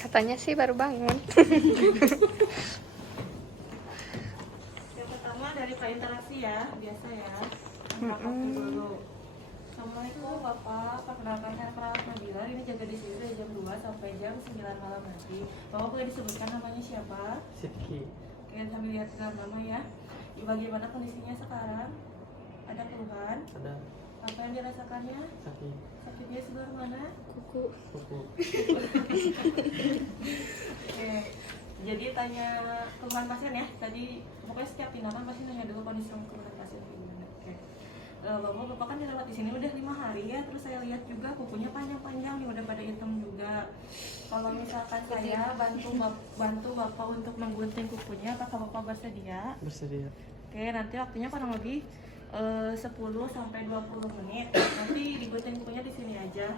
Katanya sih baru bangun. Yang pertama dari interaksi ya, biasa ya. Kakaknya dulu. Assalamualaikum Bapak, perkenalkan saya perawat Nabila. Ini jaga di sini dari jam 2 sampai jam 9 malam nanti. Bapak boleh disebutkan namanya siapa? Sidki. Kalian sambil lihat dalam nama ya. Bagaimana kondisinya sekarang? Ada keluhan? Ada Apa yang dirasakannya? sakit Sakitnya sebelah mana? Kuku. kuku. Oke. Jadi tanya keluhan pasien ya. Tadi pokoknya setiap tindakan pasti nanya dulu kondisi keluhan pasien gimana. Oke. Bapak kan dirawat di sini udah 5 hari ya. Terus saya lihat juga kukunya panjang-panjang nih, udah pada hitam juga. Kalau misalkan saya bantu Bapak untuk menggunting kukunya, apakah Bapak bersedia? Bersedia. Oke, nanti waktunya kurang lebih 10 sampai 20 menit. Nanti digunting kukunya di sini aja.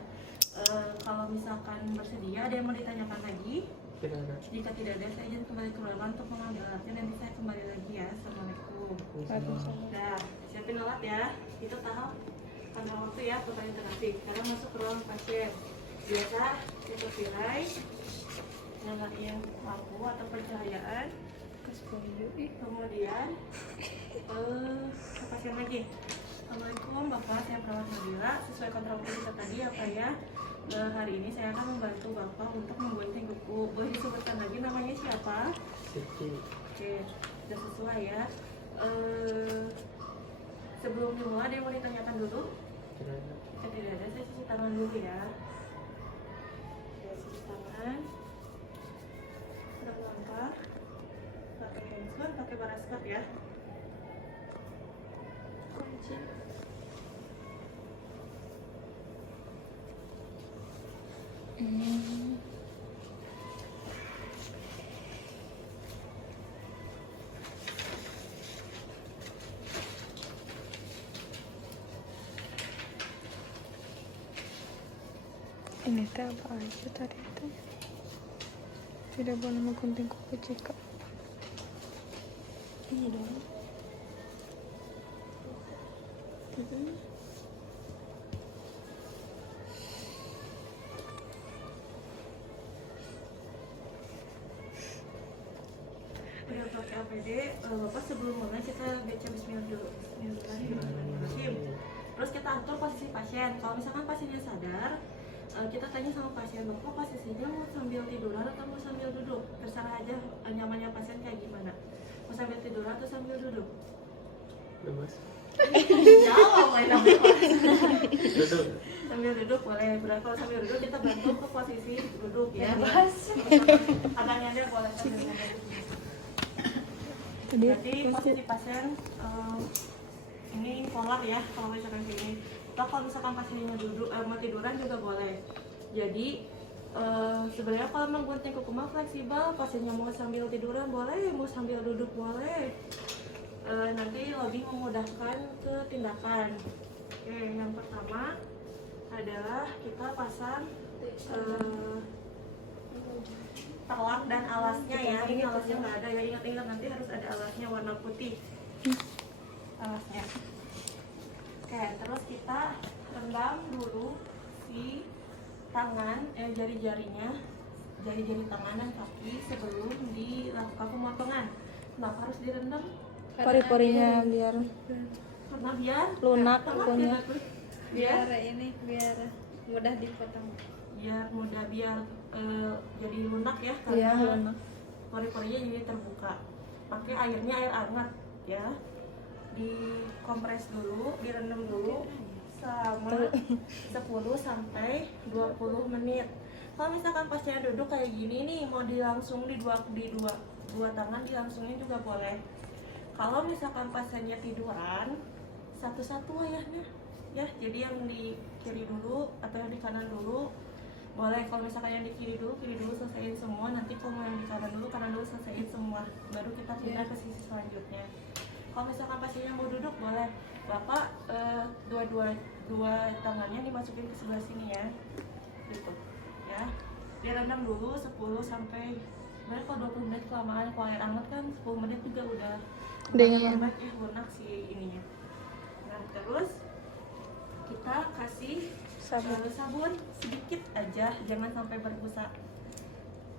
Kalau misalkan bersedia, ada yang mau ditanyakan lagi? Tidak ada. Jika tidak ada, saya izin kembali ke ruangan untuk mengambil alatnya. Nanti saya kembali lagi ya. Assalamualaikum. Udah, siapin alat ya. Itu tahap tanggal waktu ya, total interaksi. Sekarang masuk ke ruang pasien. Biasa kita pilih nyalain lampu atau pencahayaan. Kemudian ke pasien lagi. Assalamualaikum Bapak, saya perawat Nabila. Sesuai kontrak kita tadi apa ya? Hari ini saya akan membantu Bapak untuk menggunting kuku. Boleh disebutkan lagi namanya siapa? Sidki. Oke, sudah sesuai ya. Sebelum dimulai ada yang mau ditanyakan dulu? Tidak ada. Jika tidak ada, saya cuci tangan dulu ya. Oke, cuci tangan. Sudah melangkah. Pakai handskar, pakai paraskop ya. Kunci. Ini teh apa aja tadi itu? Tidak boleh menggunting kuku jika ini dong. Udah pakai APD, Bapak sebelum mulai kita baca bismillah dulu. Bismillahirrahmanirrahim. Terus kita atur posisi pasien. Kalau misalkan pasiennya sadar, kita tanya sama pasien, Bapak posisinya mau sambil tiduran atau mau sambil duduk? Terserah aja nyamannya pasien kayak gimana. Mau sambil tiduran atau sambil duduk? Bebas. Jawab lah. Duduk. Sambil duduk boleh. Berarti kalau sambil duduk kita bantu ke posisi duduk ya. Agak nyadar boleh sambil duduk. Jadi posisi pasien ini polar ya kalau misalkan gini. Atau kalau misalkan pasiennya duduk mau tiduran juga boleh. Jadi sebenarnya kalau menggunting kuku mah fleksibel. Pasiennya mau sambil tiduran boleh, mau sambil duduk boleh. Nanti lebih memudahkan ke tindakan. Oke, yang pertama adalah kita pasang telak dan alasnya ya. Ini alasnya nggak ada ya, ingat-ingat nanti harus ada alasnya warna putih alasnya. Oke, terus kita rendam dulu si tangan, jari-jarinya, jari-jari tangan dan kaki sebelum dilakukan pemotongan. Kenapa harus direndam? Pori-porinya biar Karena biar lunak kukunya. biar biar mudah dipotong. biar jadi lunak ya, Iya, karena lunak. pori-porinya jadi terbuka. Pakai airnya air hangat ya, dikompres dulu, direndam dulu selama 10 sampai 20 menit. Kalau misalkan pasien duduk kayak gini nih, mau dilangsung di dua tangan dilangsungin juga boleh. Kalau misalkan pasiennya tiduran, satu-satu ayahnya ya, jadi yang di kiri dulu atau yang di kanan dulu boleh. Kalau misalkan yang di kiri dulu selesaiin semua. Nanti kalau yang di kanan dulu selesaiin semua, baru kita pindah ke sisi selanjutnya. Kalau misalkan pasiennya mau duduk boleh, Bapak dua tangannya dimasukin ke sebelah sini ya, gitu ya. Direndam dulu 10 sampai sebenarnya kalau 20 menit kelamaan. Kalau air hangat kan 10 menit juga udah Dingin. lunak si ininya. Nah terus kita kasih Sabun sedikit aja, jangan sampai berbusa.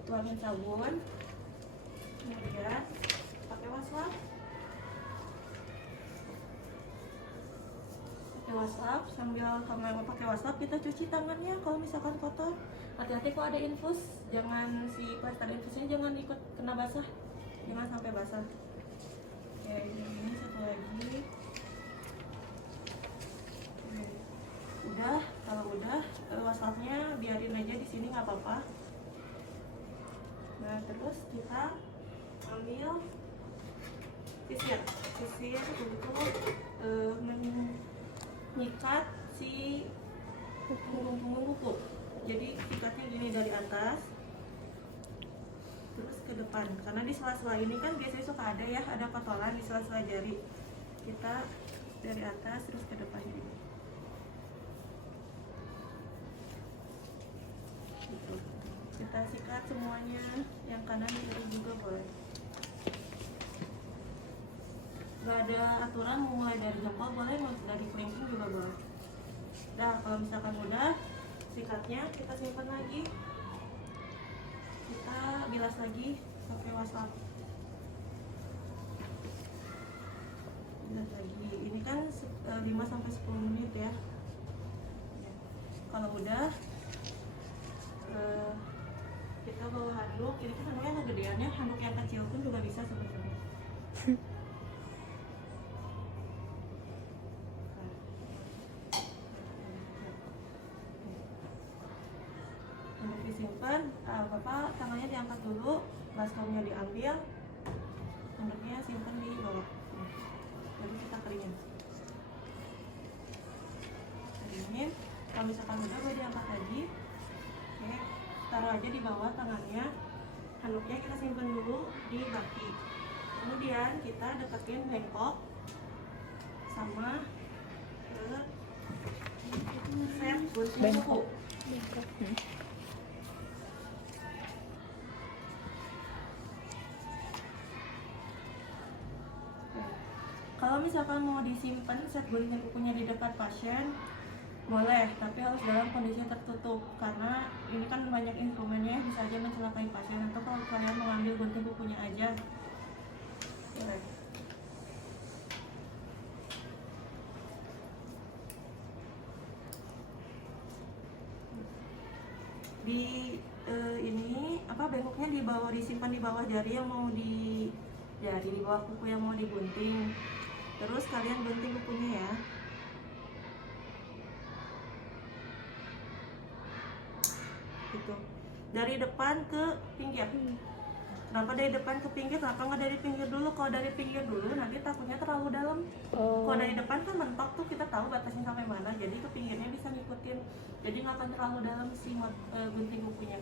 Tuangin sabun, kemudian pakai wastafel. Sambil kamu pakai wastafel, kita cuci tangannya kalau misalkan kotor. Hati-hati kalau ada infus, jangan si plaster infusnya jangan ikut kena basah, jangan sampai basah. Oke, ini satu lagi. Udah, kalau udah wastafelnya biarin aja di sini nggak apa-apa. Nah, terus kita ambil sisir untuk menyikat si punggung kuku. Jadi sikatnya gini dari atas terus ke depan, karena di sela-sela ini kan biasanya suka ada kotoran di sela-sela jari. Kita dari atas terus ke depan gini. Gitu. Kita sikat semuanya, yang kanan kiri juga boleh. Gak ada aturan mau mulai dari jempol boleh, mau dari kelingking juga boleh. Nah, kalau misalkan udah, sikatnya kita simpan lagi, kita bilas lagi pakai wastafel. Bilas lagi, ini kan 5-10 menit ya. Kalau udah, kita bawa handuk. Ini kan handuknya agak gedean ya, handuk yang kecil pun juga bisa sebetulnya. Handuk disimpan, Bapak tangannya diangkat dulu, baskomnya diambil, handuknya simpan di bawah. Lalu kita keringin. Kalau misalkan udah boleh diangkat lagi. Oke, taruh aja di bawah tangannya. Handuknya kita simpan dulu di baki. Kemudian kita deketin bengkok sama set gunting kuku. Kalau misalkan mau disimpan set gunting kukunya di dekat pasien, boleh, tapi harus dalam kondisi tertutup, karena ini kan banyak instrumennya, bisa aja mencelakai pasien. Atau kalau kalian mengambil gunting kukunya aja, boleh. Di ini bengkoknya di bawah, disimpan di bawah jari yang mau di jari, di bawah kuku yang mau digunting. Terus kalian gunting kukunya ya. Gitu. Dari depan ke pinggir. Kenapa dari depan ke pinggir? Kenapa nggak dari pinggir dulu? Kalau dari pinggir dulu nanti takutnya terlalu dalam. Kalau dari depan kan mentok tuh, kita tahu batasnya sampai mana. Jadi ke pinggirnya bisa ngikutin. Jadi nggak akan terlalu dalam si gunting kukunya.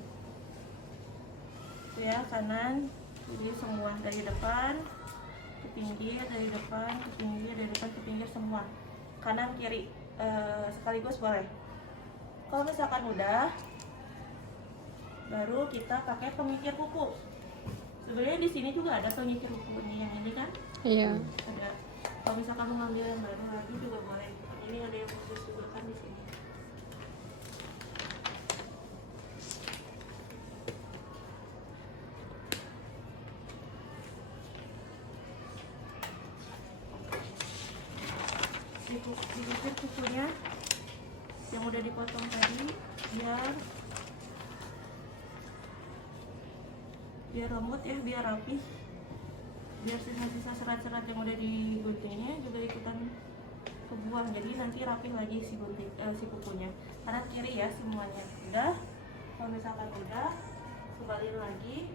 Itu ya, kanan, jadi semua dari depan ke pinggir, dari depan ke pinggir, dari depan ke pinggir semua. Kanan kiri sekaligus boleh. Kalau misalkan udah, baru kita pakai pemikir kuku. Sebenarnya di sini juga ada pemikir kuku yang ini kan? Iya. Ada. Kalau misalkan mau ngambil yang baru lagi juga boleh. Ini ada yang khusus juga kan di sini. Dikit kukunya yang udah dipotong tadi, biar lembut ya, biar rapi, biar sisa-sisa serat-serat yang udah diguntingnya juga ikutan kebuang. Jadi nanti rapi lagi si gunting si kukunya. Kanan kiri ya semuanya. Udah. Kalau misalkan udah, kembaliin lagi.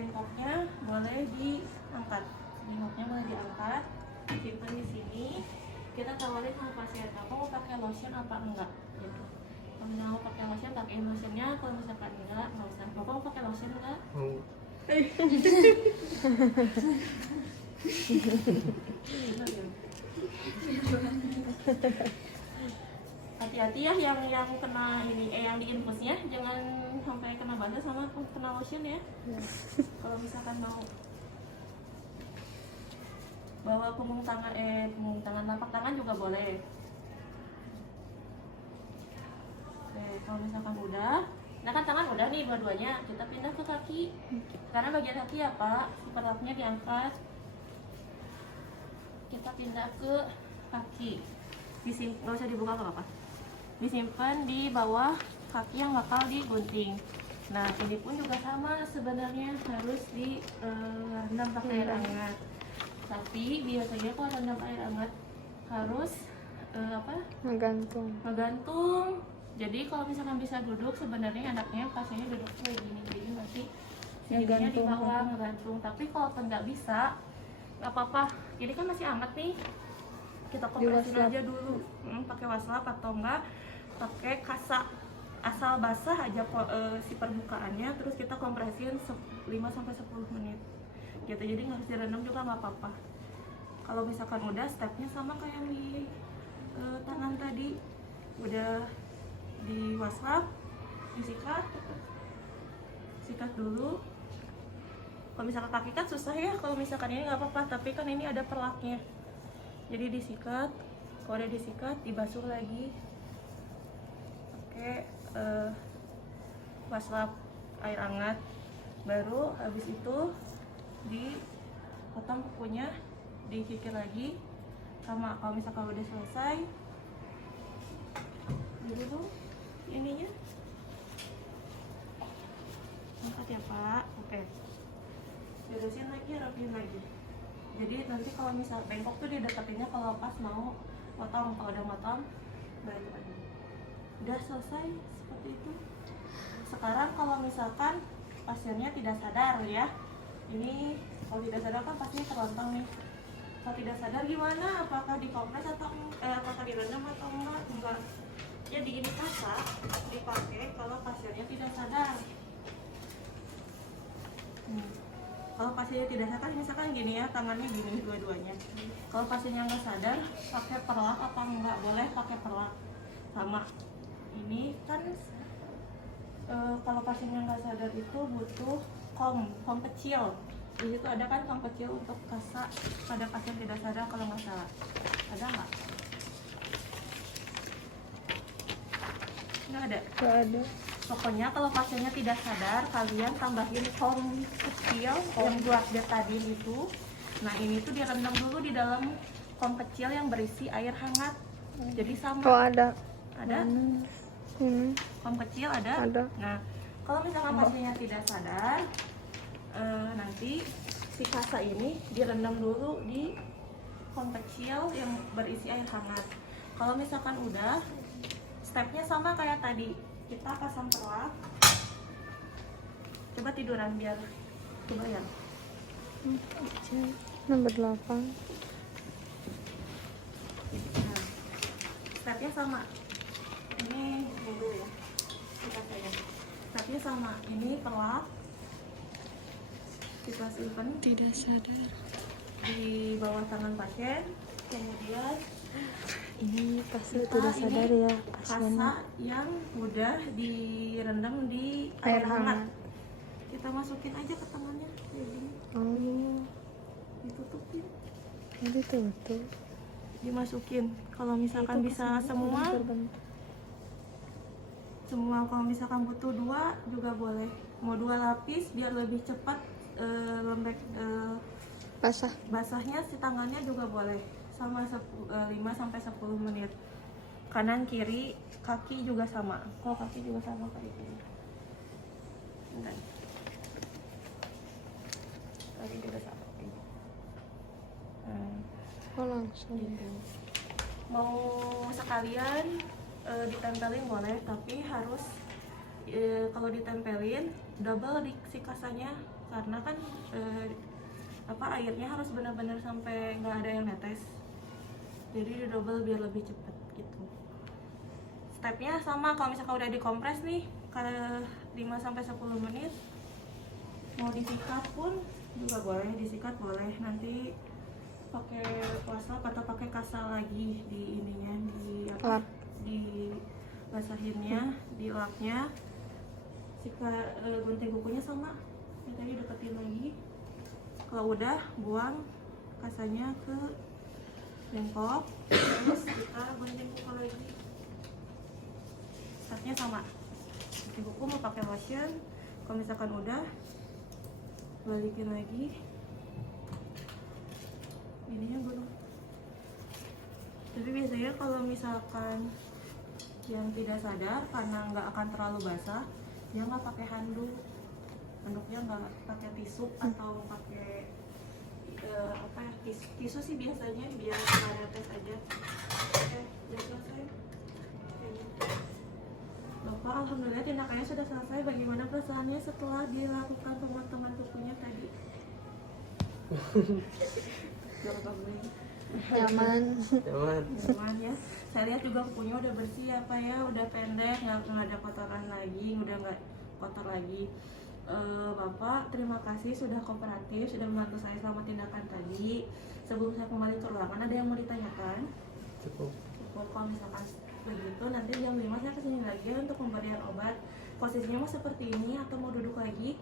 Bengkoknya boleh diangkat. Bengkoknya boleh diangkat, simpan di sini. Kita tawarin sama pasien, kamu mau pakai lotion apa enggak? Gitu. Kalau misalnya mau pakai lotion, pakai lotionnya. Kalau misalkan enggak usah. Bapak mau pakai lotion enggak? hati-hati ya yang kena ini yang di infusnya, jangan sampai kena basah sama kena lotion ya. Kalau misalkan mau bawa punggung tangan telapak tangan juga boleh. Oke, kalau misalkan udah, nah kan tangan udah nih dua-duanya, kita pindah ke kaki. Karena bagian kaki ya Pak, si perlapnya diangkat, kita pindah ke kaki. Nggak usah dibuka nggak apa-apa, disimpan di bawah kaki yang bakal digunting. Nah ini pun juga sama sebenarnya, harus direndam pakai air hangat. Tapi biasanya kalau rendam air hangat harus ngegantung. Jadi kalau misalkan bisa duduk, sebenarnya enaknya pasiennya duduk kayak gini, jadi nanti sininya di bawah ngegantung. Tapi kalau nggak bisa, nggak apa-apa. Jadi kan masih hangat nih, kita kompresin aja dulu pakai waslap atau enggak pakai kasa, asal basah aja si permukaannya, terus kita kompresin 5-10 menit gitu. Jadi nggak harus direndam juga nggak apa-apa. Kalau misalkan udah, stepnya sama kayak di tangan tadi, udah di waslap, disikat dulu. Kalau misalkan kaki kan susah ya, kalau misalkan ini nggak apa-apa, tapi kan ini ada perlaknya. Jadi disikat, kalau udah disikat dibasuh lagi pakai waslap air hangat. Baru habis itu dipotong kukunya, dikikir lagi. Sama kalau misalkan udah selesai, dulu ininya angkat ya Pak. Oke, beresin lagi, rapiin lagi. Jadi nanti kalau misal bengkok tuh dideketinnya kalau pas mau potong. Kalau udah potong, balik lagi. Udah selesai seperti itu. Sekarang kalau misalkan pasiennya tidak sadar ya, ini kalau tidak sadar kan pastinya terlontong nih. Kalau tidak sadar gimana? Apakah dikompres atau apakah direndam atau enggak? Jadi ini kasa dipakai kalau pasiennya tidak sadar. Kalau pasiennya tidak sadar, misalkan gini ya, tangannya gini dua-duanya. Kalau pasiennya nggak sadar, pakai perlak apa nggak boleh pakai perlak. Sama ini kan kalau pasiennya nggak sadar itu butuh kom kecil. Di situ ada kan kom kecil untuk kasa pada pasien tidak sadar kalau nggak salah. Ada nggak? Nggak ada. Nggak ada. Pokoknya kalau pasiennya tidak sadar, kalian tambahin kom kecil yang buat betadine itu. Nah ini tuh direndam dulu di dalam kom kecil yang berisi air hangat. Jadi sama. Oh ada. Ada? Kom kecil ada? Ada. Nah kalau misalkan pasiennya tidak sadar, nanti si kasa ini direndam dulu di kom kecil yang berisi air hangat. Kalau misalkan udah, stepnya sama kayak tadi, kita pasang perlak. Coba tiduran biar kebayang. Nomor 8. Nah, stepnya sama. Ini dulu ya, kita sayang. Stepnya sama. Ini perlak kita simpan Tidak sadar. di bawah tangan pasien. Kemudian Ini pasti kita tidak sadar ini ya pasiennya. kasa yang udah direndam di Air hangat. Kita masukin aja ke tangannya kayak gini, Oh, ditutupin, nanti tutup. dimasukin. Kalau misalkan bisa semua kalau misalkan butuh 2 juga boleh. Mau 2 lapis biar lebih cepat lembek Basah. basahnya si tangannya juga boleh. Sama 5-10 menit. Kanan kiri, kaki juga sama. Kalau kaki juga sama kayak gini. Bentar. Kaki juga sama. Oh langsung. Gitu. Mau sekalian ditempelin boleh, tapi harus kalau ditempelin double di si kasanya, karena kan airnya harus benar-benar sampai nggak ada yang netes. Jadi di double biar lebih cepet gitu. Stepnya sama, kalau misalkan udah dikompres nih 5-10 menit, mau disikat pun juga boleh, disikat boleh. Nanti pakai waslap atau pakai kasa lagi di ininya, di Lap. dibasahinnya, dilapnya. Gunting kukunya sama yang tadi deketin lagi. Kalau udah, buang kasanya ke mangkok, terus kita gunting kuku lagi. Stepnya sama, gunting kuku mau pakai lotion. Kalau misalkan udah, balikin lagi ininya belum. Tapi biasanya kalau misalkan yang tidak sadar karena nggak akan terlalu basah, dia nggak pakai handuk, handuknya nggak pakai tisu atau pakai apa ya, tisu sih biasanya biar nggak netes aja. Oke, udah selesai. Bapak, alhamdulillah tindakannya sudah selesai. Bagaimana perasaannya setelah dilakukan pemotongan kukunya tadi? Nyaman. Nyaman ya. Saya lihat juga kukunya udah bersih ya Pak ya, udah pendek, nggak ada kotoran lagi, udah nggak kotor lagi. Bapak, terima kasih sudah kooperatif, sudah membantu saya selama tindakan tadi. Sebelum saya kembali ke ruangan, ada yang mau ditanyakan? Cukup. Kalau misalkan begitu, nanti jam 5 saya kesini lagi untuk pemberian obat. Posisinya mau seperti ini atau mau duduk lagi?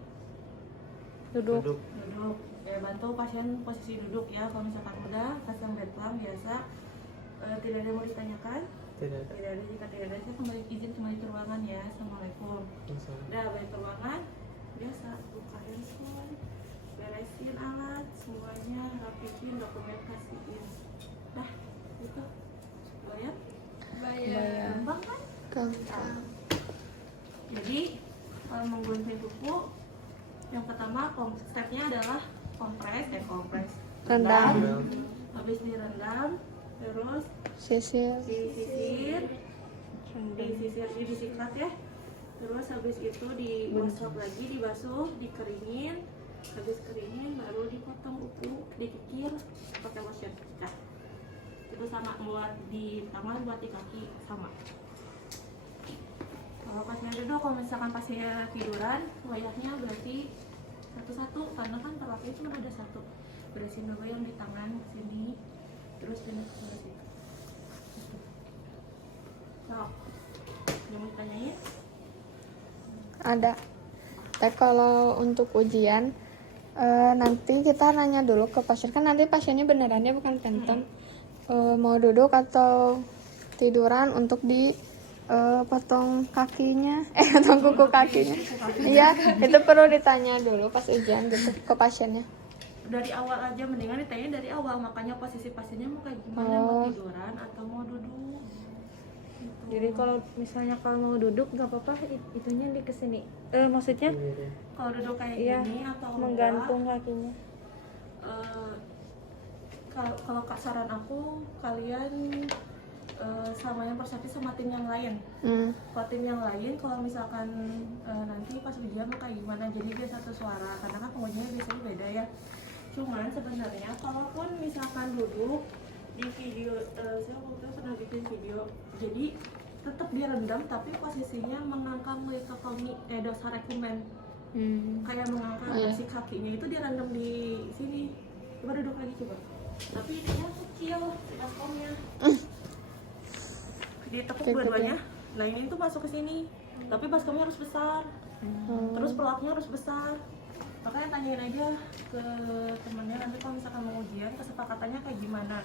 Duduk. Duduk. Duduk. Ya, bantu pasien posisi duduk ya. Kalau misalkan udah, pasang bed plan biasa. Tidak ada yang mau ditanyakan? Tidak ada. Tidak ada. Jika tidak ada, saya izin kembali ke ruangan ya. Assalamualaikum. Masalah. Udah balik ke ruangan. Biasa buka handphone, beresin alat, semuanya rapiin, dokumen kasihin. Nah, gitu. Bayar? Bayar. Gampang kan? Gampang. Jadi menggunting kuku, yang pertama stepnya adalah kompres. Rendam. Habis direndam, terus Sisir. disisir, disikat ya. Terus habis itu digosok lagi, dibasuh, dikeringin. Habis keringin baru dipotong kuku, dikikir pakai lotion. Nah, itu sama buat di tangan, buat di kaki sama. Kalau pasien duduk, kalau misalkan pasien tiduran, wayahnya berarti satu-satu, karena kan terlapnya cuma ada satu. Beresin dulu yang di tangan sini, terus pindah ke sebelah situ. Nah, yang mau ditanyain? Ada. Tapi kalau untuk ujian nanti kita nanya dulu ke pasien, kan nanti pasiennya benerannya bukan phantom. Mau duduk atau tiduran untuk di potong kakinya, potong kuku kakinya. Iya, itu perlu ditanya dulu pas ujian gitu ke pasiennya. Dari awal aja, mendingan ditanya dari awal, makanya posisi pasiennya mau kayak gimana, mau tiduran atau mau duduk. Jadi kalau misalnya kalau mau duduk nggak apa-apa, itunya di kesini. Maksudnya Kalau duduk kayak iya, gini atau menggantung kakinya. Kalau saran aku, kalian samain persepsi sama tim yang lain. Kalau tim yang lain, kalau misalkan nanti pas ujian mau kayak gimana, jadi dia satu suara, karena kan pengujiannya biasanya beda ya. Cuman sebenarnya kalaupun misalkan duduk di video, saya waktu itu pernah bikin video, jadi tetap direndam tapi posisinya mengangkat leukotomi, dosa rekumen. Kayak mengangkat si kakinya itu direndam di sini. Coba duduk lagi coba. Tapi dia kecil baskomnya. Ditekuk dua-duanya. Nah ini tuh masuk ke sini. Tapi baskomnya harus besar. Terus pelaknya harus besar. Makanya tanyain aja ke temennya nanti kalau misalkan mau ujian, kesepakatannya kayak gimana.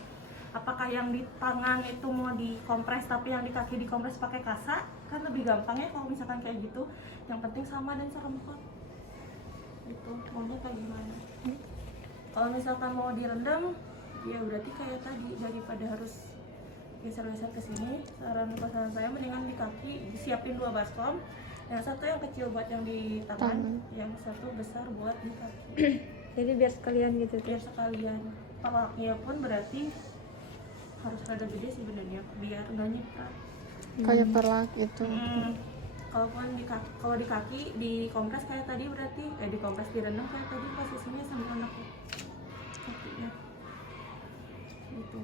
Apakah yang di tangan itu mau dikompres tapi yang di kaki dikompres pakai kasa? Kan lebih gampang ya kalau misalkan kayak gitu. Yang penting sama dan serempak. Gitu, maunya kayak gimana. Kalau misalkan mau direndam, ya berarti kayak tadi, daripada harus geser-geser ke sini, saran saya mendingan di kaki disiapin 2 baskom. Yang satu yang kecil buat yang di tangan, yang satu besar buat di kaki. Jadi biar sekalian gitu Biar tuh. sekalian. Pelaknya pun berarti harus rada gede sih sebenarnya, biar nggak nyekat. Kayak perlak gitu. Kalaupun kalau di kaki dikompres kayak tadi berarti dikompres direndam kayak tadi posisinya sama anak kakinya. Gitu.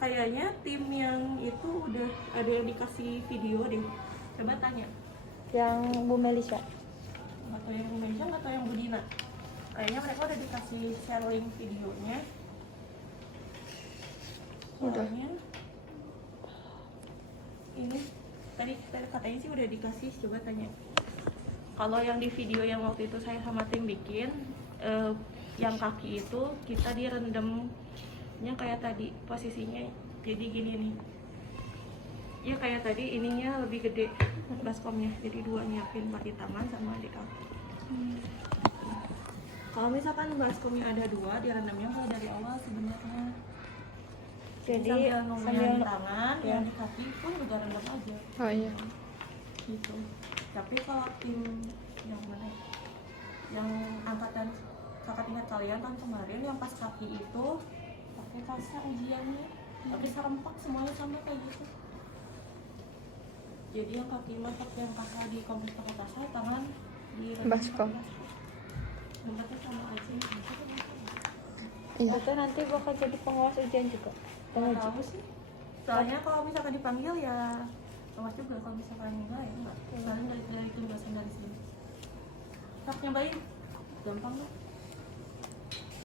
Kayaknya tim yang itu udah ada yang dikasih video deh. Coba tanya. Yang Bu Melisha. Atau yang Bu Melisha atau yang Bu Dina. Kayaknya mereka udah dikasih share link videonya. Udah. Soalnya ini tadi katanya sih udah dikasih, coba tanya. Kalau yang di video yang waktu itu saya sama tim bikin, yang kaki itu kita direndamnya kayak tadi posisinya, jadi gini nih. Ya kayak tadi ininya lebih gede baskomnya, jadi dua nyiapin buat di tangan sama di kaki. Kalau misalkan baskomnya ada dua, direndamnya kalau dari awal sebenarnya. Jadi sambil nunggu yang di sambil tangan, ya. yang di kaki pun juga rendam aja. Oh iya. Gitu. Tapi kalau tim yang mana ya? Yang angkatan kakak tingkat kalian kan kemarin yang pas kaki itu pakai kasa ujiannya, pakai serempak semuanya sama kayak gitu. Jadi yang kaki masak yang kasa di kompleks pakai kasa, tangan di Baskom. Tempatnya sama aja. Iya. itu nanti bakal jadi pengawas ujian juga. Nggak tahu sih. Soalnya kalau misalkan dipanggil ya awas juga, kalau misalkan enggak ya enggak. Soalnya dari tugasan dari sini. Tak nyobain, gampang lah.